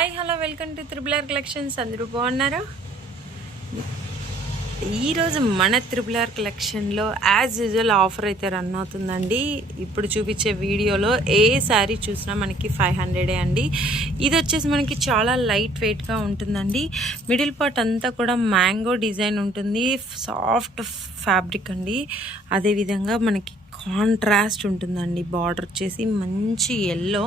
Hi hello welcome to triple R collections. అందరూ బాగున్నారా? ఈరోజు మన త్రిబులర్ కలెక్షన్లో యాజ్ యూజువల్ ఆఫర్ అయితే రన్ అవుతుందండి. ఇప్పుడు చూపించే వీడియోలో ఏ శారీ చూసినా మనకి ఫైవ్ హండ్రెడే అండి. ఇది వచ్చేసి మనకి చాలా లైట్ వెయిట్గా ఉంటుందండి. మిడిల్ పార్ట్ అంతా కూడా మ్యాంగో డిజైన్ ఉంటుంది. సాఫ్ట్ ఫ్యాబ్రిక్ అండి. అదేవిధంగా మనకి కాంట్రాస్ట్ ఉంటుందండి బార్డర్ వచ్చేసి మంచి ఎల్లో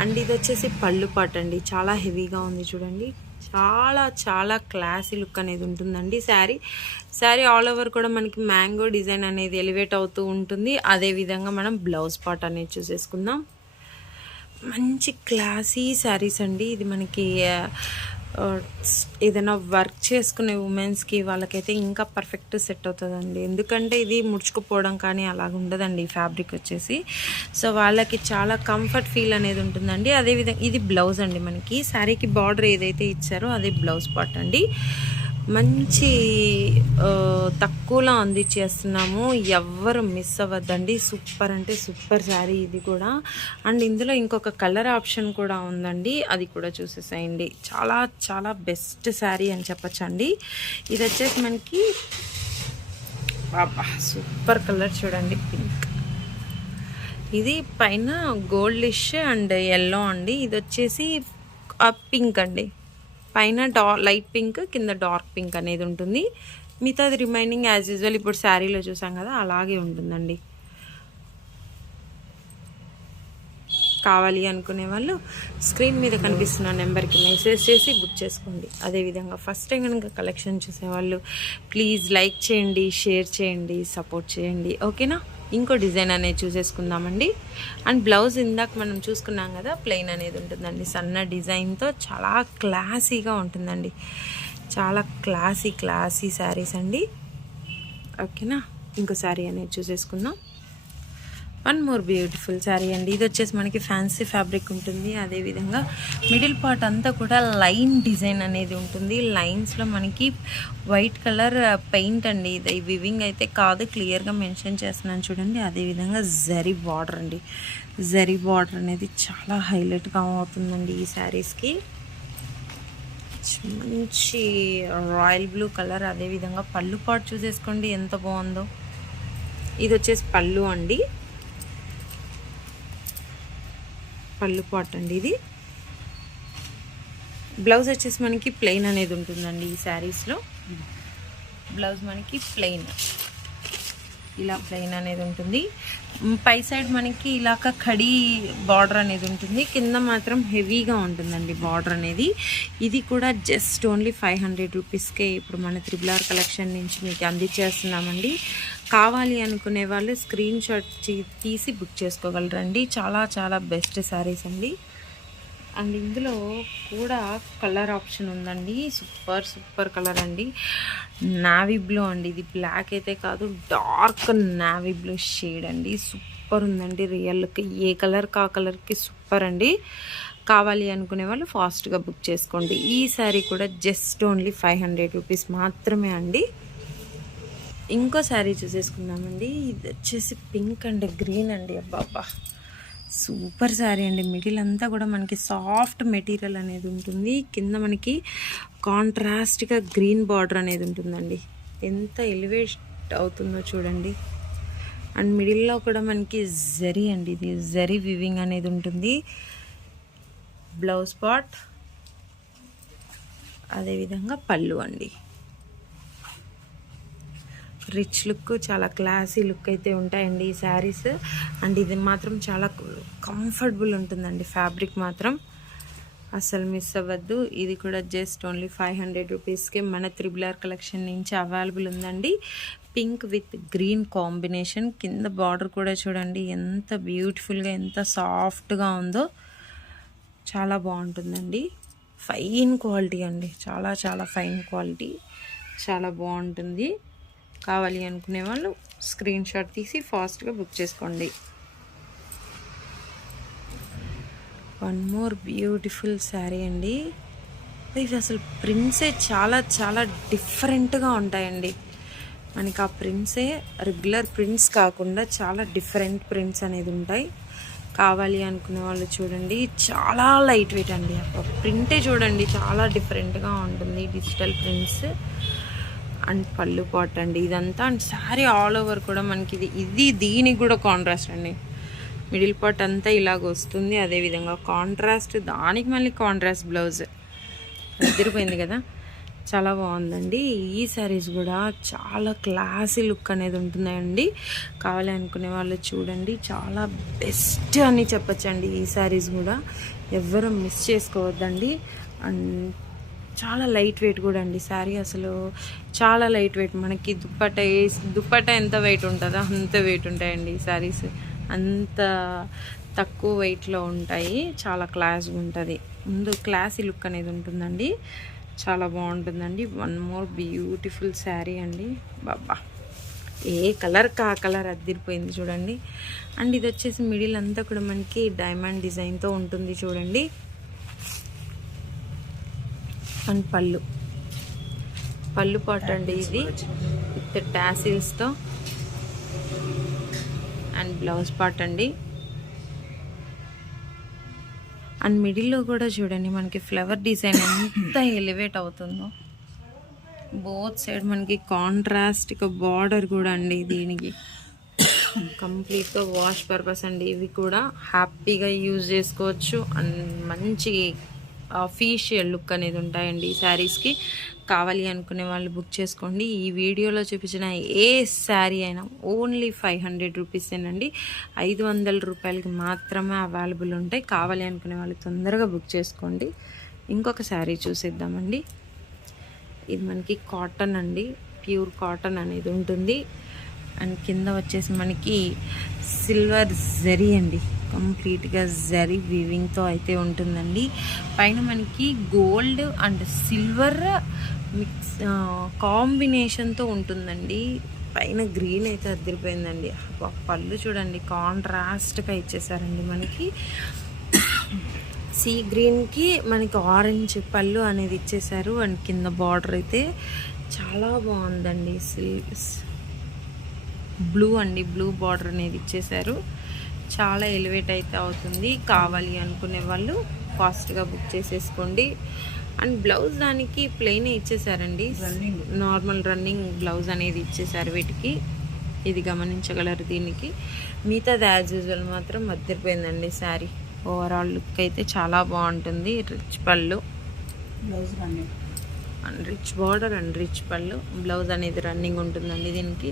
అండ్ ఇది వచ్చేసి పళ్ళు పాట అండి చాలా హెవీగా ఉంది చూడండి. చాలా చాలా క్లాసీ లుక్ అనేది ఉంటుందండి శారీ. శారీ ఆల్ ఓవర్ కూడా మనకి మ్యాంగో డిజైన్ అనేది ఎలివేట్ అవుతూ ఉంటుంది. అదే విధంగా మనం బ్లౌజ్ పార్ట్ అనేది చూసేసుకుందాం. మంచి క్లాసీ శారీస్ అండి. ఇది మనకి ఏదైనా వర్క్ చేసుకునే ఉమెన్స్కి వాళ్ళకైతే ఇంకా పర్ఫెక్ట్ సెట్ అవుతుందండి. ఎందుకంటే ఇది ముడుచుకుపోవడం కానీ అలాగ ఉండదండి ఫ్యాబ్రిక్ వచ్చేసి. సో వాళ్ళకి చాలా కంఫర్ట్ ఫీల్ అనేది ఉంటుందండి. అదేవిధంగా ఇది బ్లౌజ్ అండి మనకి. శారీకి బార్డర్ ఏదైతే ఇచ్చారో అదే బ్లౌజ్ పార్ట్ అండి. మంచి తక్కువలో అందించేస్తున్నాము. ఎవ్వరు మిస్ అవ్వద్దండి. సూపర్ అంటే సూపర్ శారీ ఇది కూడా. అండ్ ఇందులో ఇంకొక కలర్ ఆప్షన్ కూడా ఉందండి. అది కూడా చూసేసేయండి. చాలా చాలా బెస్ట్ శారీ అని చెప్పచ్చండి. ఇది వచ్చేసి మనకి బాబా సూపర్ కలర్ చూడండి పింక్. ఇది పైన గోల్డిష్ అండ్ ఎల్లో అండి. ఇది వచ్చేసి పింక్ అండి. పైన డా లైట్ పింక్ కింద డార్క్ పింక్ అనేది ఉంటుంది. మిగతాది రిమైనింగ్ యాజ్ యూజువల్ ఇప్పుడు శారీలో చూసాం కదా అలాగే ఉంటుందండి. కావాలి అనుకునే వాళ్ళు స్క్రీన్ మీద కనిపిస్తున్న నెంబర్కి మెసేజ్ చేసి బుక్ చేసుకోండి. అదేవిధంగా ఫస్ట్ టైం కనుక కలెక్షన్ చూసేవాళ్ళు ప్లీజ్ లైక్ చేయండి షేర్ చేయండి సపోర్ట్ చేయండి. ఓకేనా? ఇంకో డిజైన్ అనేది చూసేసుకుందామండి. అండ్ బ్లౌజ్ ఇందాక మనం చూసుకున్నాం కదా ప్లెయిన్ అనేది ఉంటుందండి. సన్న డిజైన్తో చాలా క్లాసీగా ఉంటుందండి. చాలా క్లాసీ క్లాసీ శారీస్ అండి. ఓకేనా? ఇంకో శారీ అనేది చూసేసుకుందాం. వన్ మోర్ బ్యూటిఫుల్ శారీ అండి. ఇది వచ్చేసి మనకి ఫ్యాన్సీ ఫ్యాబ్రిక్ ఉంటుంది. అదేవిధంగా మిడిల్ పార్ట్ అంతా కూడా లైన్ డిజైన్ అనేది ఉంటుంది. లైన్స్లో మనకి వైట్ కలర్ పెయింట్ అండి. ఇది వివింగ్ అయితే కాదు క్లియర్గా మెన్షన్ చేస్తున్నాను చూడండి. అదేవిధంగా జరీ బార్డర్ అండి. జరీ బార్డర్ అనేది చాలా హైలైట్గా అవుతుందండి ఈ శారీస్కి మంచి రాయల్ బ్లూ కలర్ అదేవిధంగా పళ్ళు పాటు చూసేసుకోండి ఎంత బాగుందో. ఇది వచ్చేసి పళ్ళు అండి. పళ్ళు పాట్ అండి ఇది. బ్లౌజ్ వచ్చేసి మనకి ప్లెయిన్ అనేది ఉంటుందండి ఈ శారీస్లో బ్లౌజ్ మనకి ప్లెయిన్ ఇలా ప్లెయిన్ అనేది ఉంటుంది. పై సైడ్ మనకి ఇలాక కడి బార్డర్ అనేది ఉంటుంది. కింద మాత్రం హెవీగా ఉంటుందండి బార్డర్ అనేది. ఇది కూడా జస్ట్ ఓన్లీ ఫైవ్ హండ్రెడ్ రూపీస్కే ఇప్పుడు మన త్రిబులార్ కలెక్షన్ నుంచి మీకు అందించేస్తున్నామండి. కావాలి అనుకునే వాళ్ళు స్క్రీన్ షాట్ తీసి బుక్ చేసుకోగలరండి. చాలా చాలా బెస్ట్ శారీస్ అండి. అండ్ ఇందులో కూడా కలర్ ఆప్షన్ ఉందండి. సూపర్ సూపర్ కలర్ అండి. నావీ బ్లూ అండి. ఇది బ్లాక్ అయితే కాదు డార్క్ నావీ బ్లూ షేడ్ అండి. సూపర్ ఉందండి. రియల్కి ఏ కలర్ కా కలర్కి సూపర్ అండి. కావాలి అనుకునే వాళ్ళు ఫాస్ట్గా బుక్ చేసుకోండి. ఈ శారీ కూడా just only five hundred rupees మాత్రమే అండి. ఇంకో శారీ చూసేసుకుందామండి. ఇది వచ్చేసి పింక్ అండ్ గ్రీన్ అండి. అబ్బాబ్బా. సూపర్ శారీ అండి. మిడిల్ అంతా కూడా మనకి సాఫ్ట్ మెటీరియల్ అనేది ఉంటుంది. కింద మనకి కాంట్రాస్ట్గా గ్రీన్ బార్డర్ అనేది ఉంటుందండి. ఎంత ఎలివేట్ అవుతుందో చూడండి. అండ్ మిడిల్లో కూడా మనకి జరీ అండి. ఇది జరీ వివింగ్ అనేది ఉంటుంది. బ్లౌజ్ పాట్ అదేవిధంగా పళ్ళు అండి. రిచ్ లుక్ చాలా క్లాసీ లుక్ అయితే ఉంటాయండి ఈ శారీస్. అండ్ ఇది మాత్రం చాలా కంఫర్టబుల్ ఉంటుందండి ఫ్యాబ్రిక్ మాత్రం. అసలు మిస్ అవ్వద్దు. ఇది కూడా జస్ట్ ఓన్లీ ఫైవ్ హండ్రెడ్ రూపీస్కే మన త్రిబులార్ కలెక్షన్ నుంచి అవైలబుల్ ఉందండి. Pink with green combination. కింద బార్డర్ కూడా చూడండి ఎంత బ్యూటిఫుల్గా ఎంత సాఫ్ట్గా ఉందో చాలా బాగుంటుందండి. ఫైన్ క్వాలిటీ అండి. చాలా చాలా ఫైన్ క్వాలిటీ. చాలా బాగుంటుంది. కావాలి అనుకునే వాళ్ళు స్క్రీన్ షాట్ తీసి ఫాస్ట్గా బుక్ చేసుకోండి. వన్ మోర్ బ్యూటిఫుల్ శారీ అండి. ఇవి అసలు ప్రింట్సే చాలా చాలా డిఫరెంట్గా ఉంటాయండి. మనకి ఆ ప్రింట్సే రెగ్యులర్ ప్రింట్స్ కాకుండా చాలా డిఫరెంట్ ప్రింట్స్ అనేది ఉంటాయి. కావాలి అనుకునే వాళ్ళు చూడండి. చాలా లైట్ వెయిట్ అండి. ప్రింటే చూడండి చాలా డిఫరెంట్గా ఉంటుంది డిజిటల్ ప్రింట్స్. అండ్ పళ్ళు పాట్ అండి ఇదంతా. అండ్ శారీ ఆల్ ఓవర్ కూడా మనకి ఇది ఇది దీనికి కూడా కాంట్రాస్ట్ అండి. మిడిల్ పార్ట్ అంతా ఇలాగ వస్తుంది అదేవిధంగా కాంట్రాస్ట్ దానికి మళ్ళీ కాంట్రాస్ట్ బ్లౌజ్ అదిరిపోయింది కదా? చాలా బాగుందండి. ఈ శారీస్ కూడా చాలా క్లాసీ లుక్ అనేది ఉంటుందండి. కావాలి అనుకునే వాళ్ళు చూడండి చాలా బెస్ట్ అని చెప్పచ్చండి ఈ శారీస్ కూడా. ఎవరు మిస్ చేసుకోవద్దండి. అండ్ చాలా లైట్ వెయిట్ కూడా అండి. శారీ అసలు చాలా లైట్ వెయిట్. మనకి దుప్పట దుప్పట ఎంత వెయిట్ ఉంటుందో అంత వెయిట్ ఉంటాయండి శారీస్. అంత తక్కువ వెయిట్లో ఉంటాయి. చాలా క్లాస్గా ఉంటుంది. ముందు క్లాసీ లుక్ అనేది ఉంటుందండి. చాలా బాగుంటుందండి. వన్ మోర్ బ్యూటిఫుల్ శారీ అండి. బాబా ఏ కలర్ కా కలర్ అద్దిరిపోయింది చూడండి. అండ్ ఇది వచ్చేసి మిడిల్ అంతా కూడా మనకి డైమండ్ డిజైన్తో ఉంటుంది చూడండి. అండ్ పళ్ళు. పళ్ళు పాట అండి ఇది. విత్ టాసిల్స్తో. అండ్ బ్లౌజ్ పార్ట్ అండి. అండ్ మిడిల్లో కూడా చూడండి మనకి ఫ్లవర్ డిజైన్ ఎంత ఎలివేట్ అవుతుందో. బోత్ సైడ్ మనకి కాంట్రాస్ట్గా బార్డర్ కూడా అండి దీనికి. కంప్లీట్గా వాష్ పర్పస్ అండి. ఇవి కూడా హ్యాపీగా యూజ్ చేసుకోవచ్చు. అండ్ మంచి ఫీషియల్ లుక్ అనేది ఉంటాయండి ఈ శారీస్కి కావాలి అనుకునే వాళ్ళు బుక్ చేసుకోండి. ఈ వీడియోలో చూపించిన ఏ శారీ అయినా ఓన్లీ ఫైవ్ హండ్రెడ్ రూపీసేనండి ఐదు వందల రూపాయలకి మాత్రమే అవైలబుల్ ఉంటాయి. కావాలి అనుకునే వాళ్ళు తొందరగా బుక్ చేసుకోండి. ఇంకొక శారీ చూసేద్దామండి. ఇది మనకి కాటన్ అండి. ప్యూర్ కాటన్ అనేది ఉంటుంది. అండ్ కింద వచ్చేసి మనకి సిల్వర్ జరీ అండి. కంప్లీట్గా జరీ వీవింగ్తో అయితే ఉంటుందండి. పైన మనకి గోల్డ్ అండ్ సిల్వర్ మిక్స్ కాంబినేషన్తో ఉంటుందండి. పైన గ్రీన్ అయితే అదిరిపోయిందండి పళ్ళు చూడండి కాంట్రాస్ట్గా ఇచ్చేసారండి మనకి. సీ గ్రీన్కి మనకి ఆరెంజ్ పళ్ళు అనేది ఇచ్చేసారు. అండ్ కింద బార్డర్ అయితే చాలా బాగుందండి. సిల్ బ్లూ అండి బ్లూ బార్డర్ అనేది ఇచ్చేసారు. చాలా ఎలివేట్ అయితే అవుతుంది. కావాలి అనుకునే వాళ్ళు ఫాస్ట్గా బుక్ చేసేసుకోండి. అండ్ బ్లౌజ్ దానికి ప్లెయిన్ ఇచ్చేసారండి. నార్మల్ రన్నింగ్ బ్లౌజ్ అనేది ఇచ్చేసారు వీటికి. ఇది గమనించగలరు దీనికి. మిగతాది యాజ్ యూజువల్ మాత్రం మధ్యపోయిందండి శారీ ఓవరాల్ లుక్ అయితే చాలా బాగుంటుంది. రిచ్ పళ్ళు. Blouse running rich border and rich పళ్ళు. బ్లౌజ్ అనేది రన్నింగ్ ఉంటుందండి దీనికి.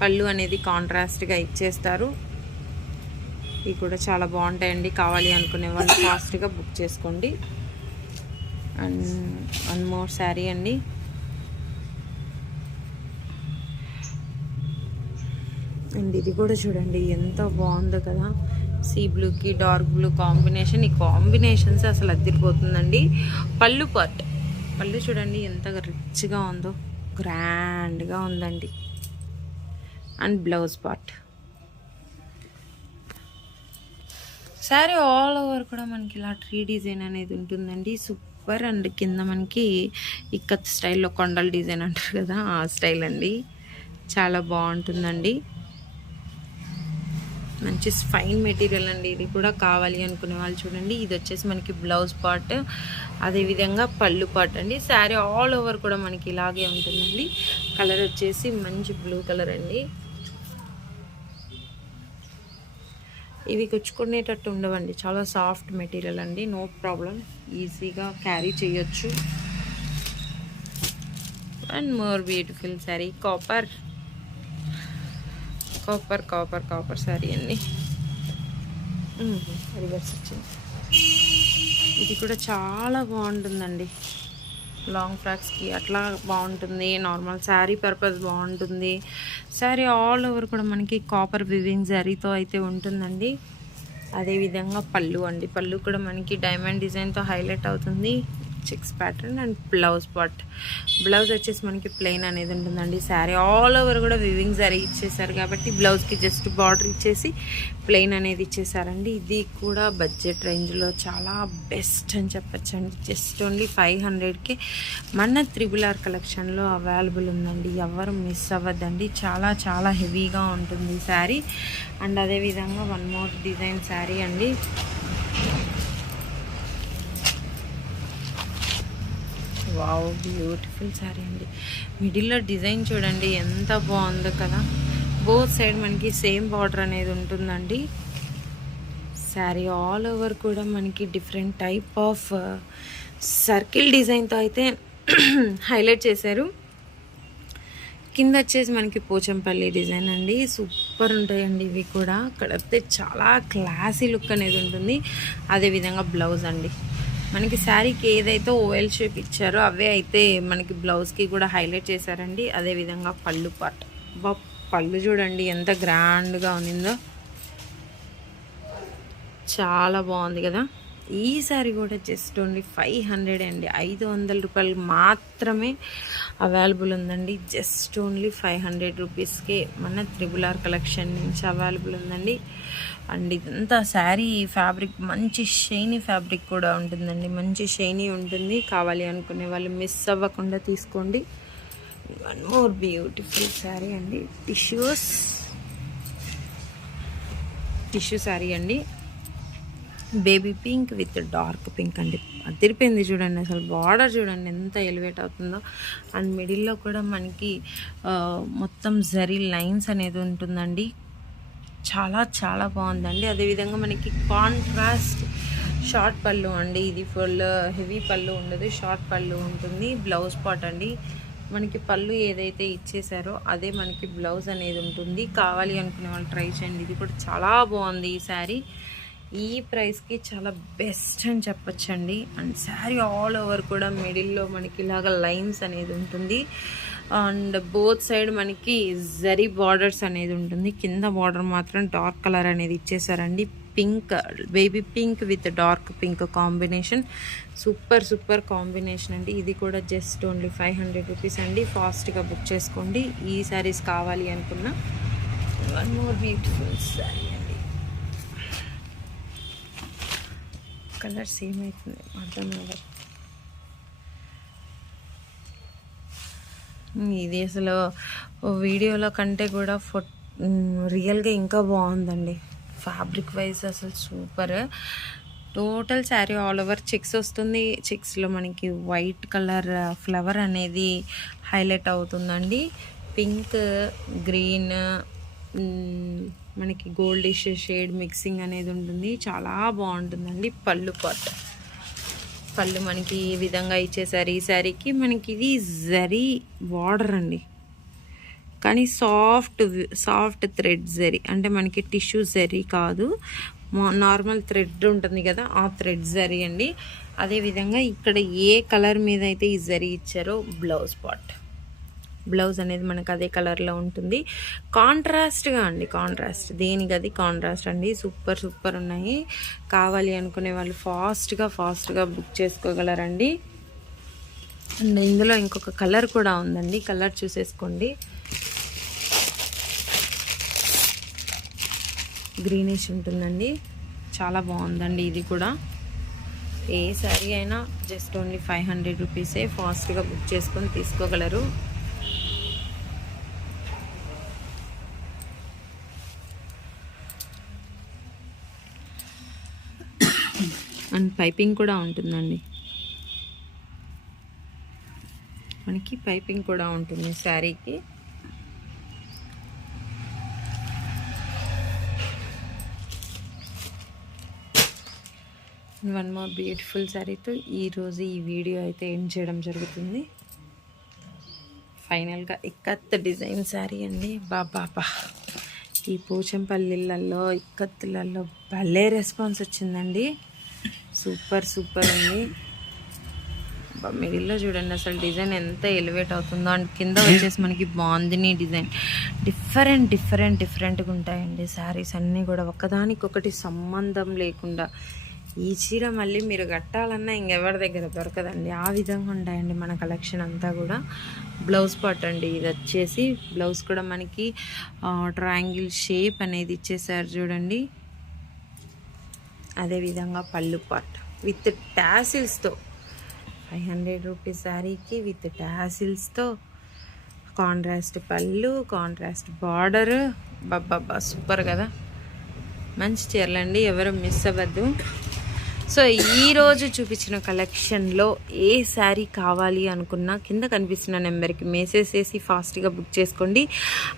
పళ్ళు అనేది కాంట్రాస్ట్గా ఇచ్చేస్తారు. ఇవి కూడా చాలా బాగుంటాయండి. కావాలి అనుకునే వాళ్ళు ఫాస్ట్గా బుక్ చేసుకోండి. అండ్ వన్ మోర్ శారీ అండి. అండ్ ఇది కూడా చూడండి ఎంత బాగుందో కదా. సీ బ్లూకి డార్క్ బ్లూ కాంబినేషన్. ఈ కాంబినేషన్స్ అసలు అద్దరిపోతుందండి. పళ్ళు పట్ పళ్ళు చూడండి ఎంత రిచ్గా ఉందో. గ్రాండ్గా ఉందండి. And blouse part. Sari all over కూడా మనకి ఇలా ట్రీ డిజైన్ అనేది ఉంటుందండి. సూపర్ అండ్ కింద మనకి ఇక్కత్ స్టైల్లో కొండల డిజైన్ అంటారు కదా ఆ స్టైల్ అండి. చాలా బాగుంటుందండి. మంచి ఫైన్ మెటీరియల్ అండి. ఇది కూడా కావాలి అనుకునే వాళ్ళు చూడండి. ఇది వచ్చేసి మనకి బ్లౌజ్ పార్ట్ అదేవిధంగా పళ్ళు పార్ట్ అండి. శారీ ఆల్ ఓవర్ కూడా మనకి ఇలాగే ఉంటుందండి. కలర్ వచ్చేసి మంచి బ్లూ కలర్ అండి. ఇవి గుచ్చుకునేటట్టు ఉండవండి. చాలా సాఫ్ట్ మెటీరియల్ అండి. No problem. ఈజీగా క్యారీ చేయొచ్చు. And more beautiful sari. Copper. Copper copper copper sari అండి. రివర్స్ వచ్చింది. ఇది కూడా చాలా బాగుంటుందండి. లాంగ్ ఫ్రాక్స్కి అట్లా బాగుంటుంది. నార్మల్ శారీ పర్పస్ బాగుంటుంది. శారీ ఆల్ ఓవర్ కూడా మనకి కాపర్ వివింగ్ శారీతో అయితే ఉంటుందండి. అదేవిధంగా పళ్ళు అండి. పళ్ళు కూడా మనకి డైమండ్ డిజైన్తో హైలైట్ అవుతుంది. Checks pattern and blouse part. Blouse వచ్చేసి మనకి ప్లెయిన్ అనేది ఉంటుందండి. శారీ ఆల్ ఓవర్ కూడా వివింగ్ శారీ ఇచ్చేసారు కాబట్టి బ్లౌజ్కి జస్ట్ బార్డర్ ఇచ్చేసి ప్లెయిన్ అనేది ఇచ్చేసారండి ఇది కూడా బడ్జెట్ రేంజ్లో చాలా బెస్ట్ అని చెప్పచ్చండి. జస్ట్ ఓన్లీ ఫైవ్ హండ్రెడ్కి మన త్రిబుల్ ఆర్ కలెక్షన్లో అవైలబుల్ ఉందండి. ఎవరు మిస్ అవ్వద్దండి. చాలా చాలా హెవీగా ఉంటుంది శారీ. అండ్ అదేవిధంగా వన్ మోర్ డిజైన్ శారీ అండి. వావ్ బ్యూటిఫుల్ శారీ అండి. మిడిల్లో డిజైన్ చూడండి ఎంత బాగుందో కదా. బోత్ సైడ్ మనకి సేమ్ బార్డర్ అనేది ఉంటుందండి. శారీ ఆల్ ఓవర్ కూడా మనకి డిఫరెంట్ టైప్ ఆఫ్ సర్కిల్ డిజైన్తో అయితే హైలైట్ చేశారు. కింద వచ్చేసి మనకి పోచంపల్లి డిజైన్ అండి. సూపర్ ఉంటాయండి ఇవి కూడా. కడితే చాలా క్లాసీ లుక్ అనేది ఉంటుంది. అదేవిధంగా బ్లౌజ్ అండి. మనకి శారీకి ఏదైతే ఓవెల్ షేప్ ఇచ్చారో అవే అయితే మనకి బ్లౌజ్కి కూడా హైలైట్ చేశారండి. అదేవిధంగా పళ్ళు పాట బా పళ్ళు చూడండి ఎంత గ్రాండ్గా ఉందో చాలా బాగుంది కదా? ఈ సారీ కూడా జస్ట్ ఓన్లీ ఫైవ్ హండ్రెడ్ అండి. ఐదు వందల రూపాయలు మాత్రమే అవైలబుల్ ఉందండి. జస్ట్ ఓన్లీ ఫైవ్ హండ్రెడ్ రూపీస్కే మన త్రిబుల్ ఆర్ కలెక్షన్ నుంచి అవైలబుల్ ఉందండి. అండ్ ఇదంతా శారీ ఫ్యాబ్రిక్ మంచి షైనీ ఫ్యాబ్రిక్ కూడా ఉంటుందండి. మంచి షైనీ ఉంటుంది. కావాలి అనుకునే వాళ్ళు మిస్ అవ్వకుండా తీసుకోండి. వన్ మోర్ బ్యూటిఫుల్ శారీ అండి. టిష్యూస్. టిష్యూ శారీ అండి. Baby pink with dark pink అండి. అదిరిపోయింది చూడండి అసలు బార్డర్ చూడండి ఎంత ఎలివేట్ అవుతుందో. అండ్ మిడిల్లో కూడా మనకి మొత్తం జరీ లైన్స్ అనేది ఉంటుందండి. చాలా చాలా బాగుందండి. అదేవిధంగా మనకి కాంట్రాస్ట్ షార్ట్ పళ్ళు అండి. ఇది ఫుల్ హెవీ పళ్ళు ఉండదు షార్ట్ పళ్ళు ఉంటుంది. బ్లౌజ్ పాట్ అండి. మనకి పళ్ళు ఏదైతే ఇచ్చేసారో అదే మనకి బ్లౌజ్ అనేది ఉంటుంది. కావాలి అనుకునే వాళ్ళు ట్రై చేయండి. ఇది కూడా చాలా బాగుంది ఈ శారీ. ఈ ప్రైస్కి చాలా బెస్ట్ అని చెప్పొచ్చండి. అండ్ శారీ ఆల్ ఓవర్ కూడా మిడిల్లో మనకి ఇలాగ లైన్స్ అనేది ఉంటుంది. అండ్ బోత్ సైడ్ మనకి జరీ బార్డర్స్ అనేది ఉంటుంది. కింద బార్డర్ మాత్రం డార్క్ కలర్ అనేది ఇచ్చేసారండి. Pink baby pink with dark pink combination super super combination అండి. ఇది కూడా just only five hundred rupees అండి. ఫాస్ట్గా బుక్ చేసుకోండి. ఈ శారీస్ కావాలి అనుకున్న. వన్ మోర్ బ్యూటిఫుల్ శారీ అండి కలర్ సేమ్ అవుతుంది అర్థం అవ్వదు. ఇది అసలు వీడియోలో కంటే కూడా ఫో రియల్గా ఇంకా బాగుందండి. ఫ్యాబ్రిక్ వైజ్ అసలు super. Total sari all over checks వస్తుంది. చెక్స్లో మనకి వైట్ కలర్ ఫ్లవర్ అనేది హైలైట్ అవుతుందండి. పింక్ గ్రీన్ మనకి గోల్డిష్ షేడ్ మిక్సింగ్ అనేది ఉంటుంది. చాలా బాగుంటుందండి పళ్ళు పాట్ పళ్ళు మనకి ఈ విధంగా ఇచ్చేసారు. ఈ శారీకి మనకి ఇది జరీ బార్డర్ అండి. కానీ సాఫ్ట్ సాఫ్ట్ థ్రెడ్ జరీ. అంటే మనకి టిష్యూ జరీ కాదు. నార్మల్ థ్రెడ్ ఉంటుంది కదా ఆ థ్రెడ్ జరీ అండి. అదేవిధంగా ఇక్కడ ఏ కలర్ మీద అయితే ఈ జరీ ఇచ్చారో బ్లౌజ్ పాట్ బ్లౌజ్ అనేది మనకు అదే కలర్లో ఉంటుంది. కాంట్రాస్ట్గా అండి కాంట్రాస్ట్. దేనికి అది కాంట్రాస్ట్ అండి? సూపర్ సూపర్ ఉన్నాయి. కావాలి అనుకునే వాళ్ళు ఫాస్ట్గా ఫాస్ట్గా బుక్ చేసుకోగలరండి. అండ్ ఇందులో ఇంకొక కలర్ కూడా ఉందండి. కలర్ చూసేసుకోండి. గ్రీనిష్ ఉంటుందండి. చాలా బాగుందండి ఇది కూడా. ఏ శారీ అయినా జస్ట్ ఓన్లీ ఫైవ్ హండ్రెడ్ రూపీసే ఫాస్ట్గా బుక్ చేసుకొని తీసుకోగలరు. అండ్ పైపింగ్ కూడా ఉంటుందండి. మనకి పైపింగ్ కూడా ఉంటుంది శారీకి. వన్ మోర్ బ్యూటిఫుల్ శారీతో ఈరోజు ఈ వీడియో అయితే ఎండ్ చేయడం జరుగుతుంది. ఫైనల్గా ఇక్కత్ డిజైన్ శారీ అండి. బాబా ఈ పోచంపల్లిళ్ళల్లో ఇక్కత్తులలో భలే రెస్పాన్స్ వచ్చిందండి. సూపర్ సూపర్ ఉంది. మిడిల్లో చూడండి అసలు డిజైన్ ఎంత ఎలివేట్ అవుతుందో. అండ్ కింద వచ్చేసి మనకి బాందిని డిజైన్. డిఫరెంట్ డిఫరెంట్ డిఫరెంట్గా ఉంటాయండి శారీస్ అన్నీ కూడా. ఒకదానికొకటి సంబంధం లేకుండా. ఈ చీర మళ్ళీ మీరు కట్టాలన్నా ఇంకెవరి దగ్గర దొరకదండి. ఆ విధంగా ఉంటాయండి మన కలెక్షన్ అంతా కూడా. బ్లౌజ్ పార్ట్ అండి ఇది వచ్చేసి. బ్లౌజ్ కూడా మనకి ట్రయాంగిల్ షేప్ అనేది ఇచ్చేసారు చూడండి. అదేవిధంగా పళ్ళు పాట్. విత్ టాసిల్స్తో. ఫైవ్ హండ్రెడ్ రూపీస్ శారీకి విత్ టాసిల్స్తో. కాంట్రాస్ట్ పళ్ళు కాంట్రాస్ట్ బార్డర్. బబ్బబ్బా సూపర్ కదా. మంచి చీరలండి. ఎవరు మిస్ అవ్వద్దు. సో ఈరోజు చూపించిన కలెక్షన్లో ఏ శారీ కావాలి అనుకున్నా కింద కనిపిస్తున్న నెంబర్కి మెసేజ్ చేసి ఫాస్ట్గా బుక్ చేసుకోండి.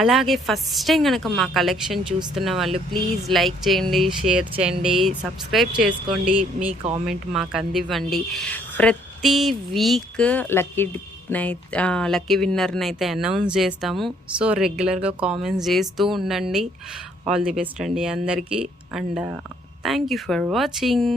అలాగే ఫస్ట్ టైం కనుక మా కలెక్షన్ చూస్తున్న వాళ్ళు ప్లీజ్ లైక్ చేయండి షేర్ చేయండి సబ్స్క్రైబ్ చేసుకోండి. మీ కామెంట్ మాకు అందివ్వండి. ప్రతి వీక్ లక్కీ నైతే లక్కీ విన్నర్ని అయితే అనౌన్స్ చేస్తాము. సో రెగ్యులర్గా కామెంట్స్ చేస్తూ ఉండండి. ఆల్ ది బెస్ట్ అండి అందరికీ. And thank you for watching